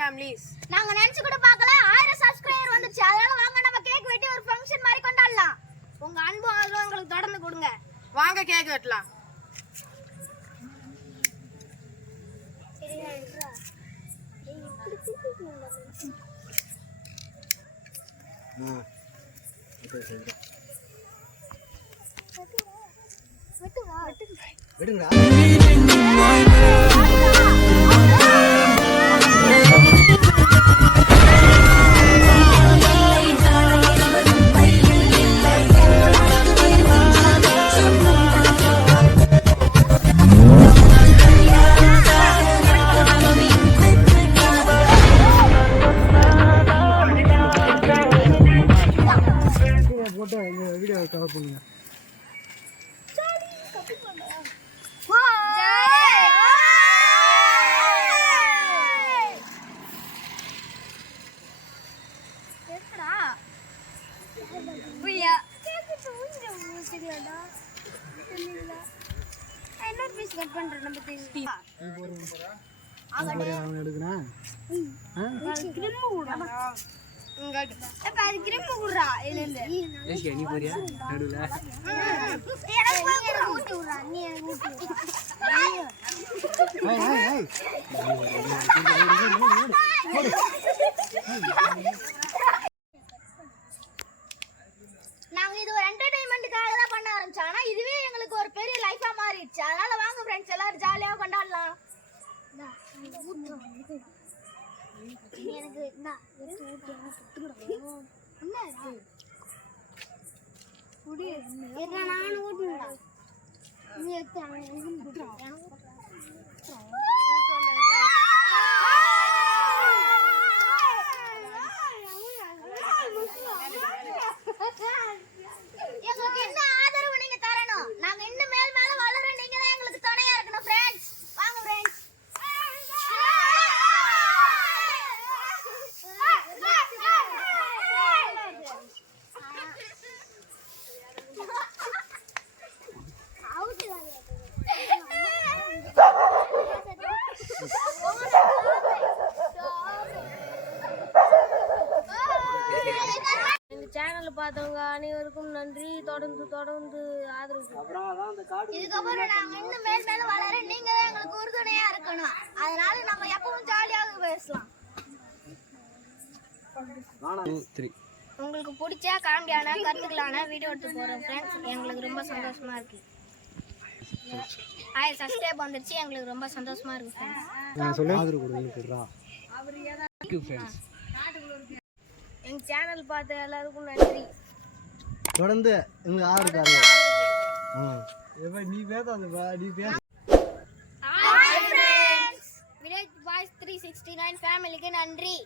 families. நாங்க நினைச்சு கூட பார்க்கல 1000 சப்ஸ்கிரைபர் வந்துச்சு. அதனால வாங்க நம்ம கேக் வெட்டி ஒரு ஃபங்க்ஷன் மாதிரி கொண்டாடலாம். உங்க அன்பு ஆதரவு உங்களுக்கு தொடர்ந்து கொடுங்க. வாங்க கேக் வெட்டலாம். போட்டு இந்த வீடியோ கவர் பண்ணுங்க. எடுக்கிறேன் நீ போறியா நடுவுல நாங்க இது ஒரு என்டர்டெயின்மென்ட்காக தான் பண்ண ஆரம்பிச்சோம். ஆனா இதுவே எங்களுக்கு ஒரு பெரிய லைஃபா மாறிடுச்சு. அதனால வாங்க ஃப்ரெண்ட்ஸ் எல்லாரும் ஜாலியா கொண்டாடலாம். எனக்கு என்ன நான் ஊட்டுடா நீ எங்களுக்கு என்ன ஆதரவு நீங்க தரணும். நாங்க இன்னும் மேல் மேல வளர நீங்க தான் எங்களுக்கு துணையா இருக்கணும் ஃப்ரெண்ட்ஸ். வாங்க ஃப்ரெண்ட்ஸ். சேனல் பார்த்தவங்க அனைவருக்கும் நன்றி. தொடர்ந்து ஆதரவு. இதுக்கப்புறம் நாங்க இன்னும் மேல் மேல வளர நீங்க தான் எங்களுக்கு உறுதுணையா இருக்கணும். அதனால நம்ம எப்பவும் ஜாலியாக பேசலாம். உங்களுக்கு பிடிச்ச காமெடியான கருத்துக்களான வீடியோ எடுத்து போறோம் ஃப்ரெண்ட்ஸ். எங்களுக்கு ரொம்ப சந்தோஷமா இருக்கு. 1000 சப்ஸ்கிரைப் வந்துருச்சு. எங்களுக்கு ரொம்ப சந்தோஷமா இருக்கு ஃப்ரெண்ட்ஸ். எங்க சேனல் பார்த்த எல்லாருக்கும் நன்றி. தொடர்ந்து எங்களுக்கு ஆதரவு தாருங்க. நீ பேசாத நீ பேச. Hi friends. வில்லேஜ் பாய்ஸ் 369 ஃபேமிலிக்கு நன்றி.